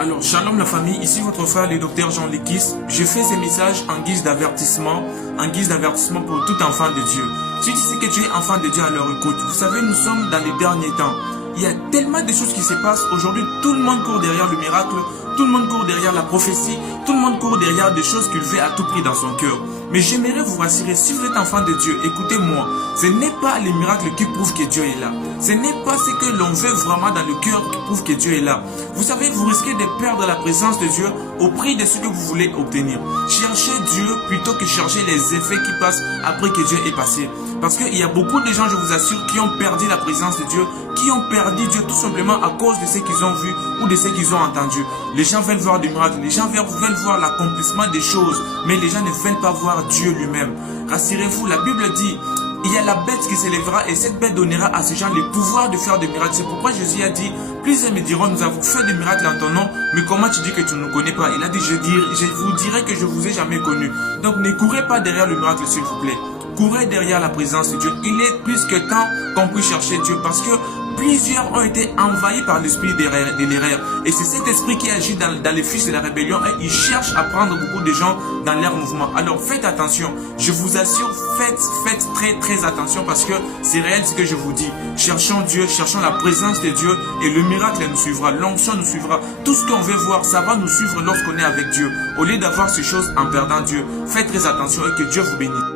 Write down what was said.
Alors, shalom la famille, ici votre frère le docteur Jean Lekis. Je fais ces messages en guise d'avertissement pour tout enfant de Dieu. Si tu sais que tu es enfant de Dieu, alors écoute. Vous savez, nous sommes dans les derniers temps. Il y a tellement de choses qui se passent. Aujourd'hui, tout le monde court derrière le miracle, tout le monde court derrière la prophétie, tout le monde court derrière des choses qu'il fait à tout prix dans son cœur. Mais j'aimerais vous rassurer, si vous êtes enfant de Dieu, écoutez-moi, ce n'est pas les miracles qui prouvent que Dieu est là. Ce n'est pas ce que l'on veut vraiment dans le cœur qui prouve que Dieu est là. Vous savez, vous risquez de perdre la présence de Dieu au prix de ce que vous voulez obtenir. Cherchez Dieu plutôt que chercher les effets qui passent après que Dieu est passé. Parce qu'il y a beaucoup de gens, je vous assure, qui ont perdu la présence de Dieu, qui ont perdu Dieu tout simplement à cause de ce qu'ils ont vu ou de ce qu'ils ont entendu. Les gens veulent voir des miracles, les gens veulent voir l'accomplissement des choses, mais les gens ne veulent pas voir Dieu lui-même. Rassurez-vous, la Bible dit, il y a la bête qui s'élèvera et cette bête donnera à ces gens le pouvoir de faire des miracles. C'est pourquoi Jésus a dit, plusieurs me diront, nous avons fait des miracles en ton nom, mais comment tu dis que tu ne nous connais pas? Il a dit, je vous dirai que je vous ai jamais connu. Donc ne courez pas derrière le miracle, s'il vous plaît. Courez derrière la présence de Dieu. Il est plus que temps qu'on puisse chercher Dieu parce que plusieurs ont été envahis par l'esprit de l'erreur. Et c'est cet esprit qui agit dans les fils de la rébellion et il cherche à prendre beaucoup de gens dans leur mouvement. Alors faites attention. Je vous assure, faites très attention parce que c'est réel ce que je vous dis. Cherchons Dieu, cherchons la présence de Dieu et le miracle nous suivra, l'onction nous suivra. Tout ce qu'on veut voir, ça va nous suivre lorsqu'on est avec Dieu. Au lieu d'avoir ces choses en perdant Dieu, faites très attention et que Dieu vous bénisse.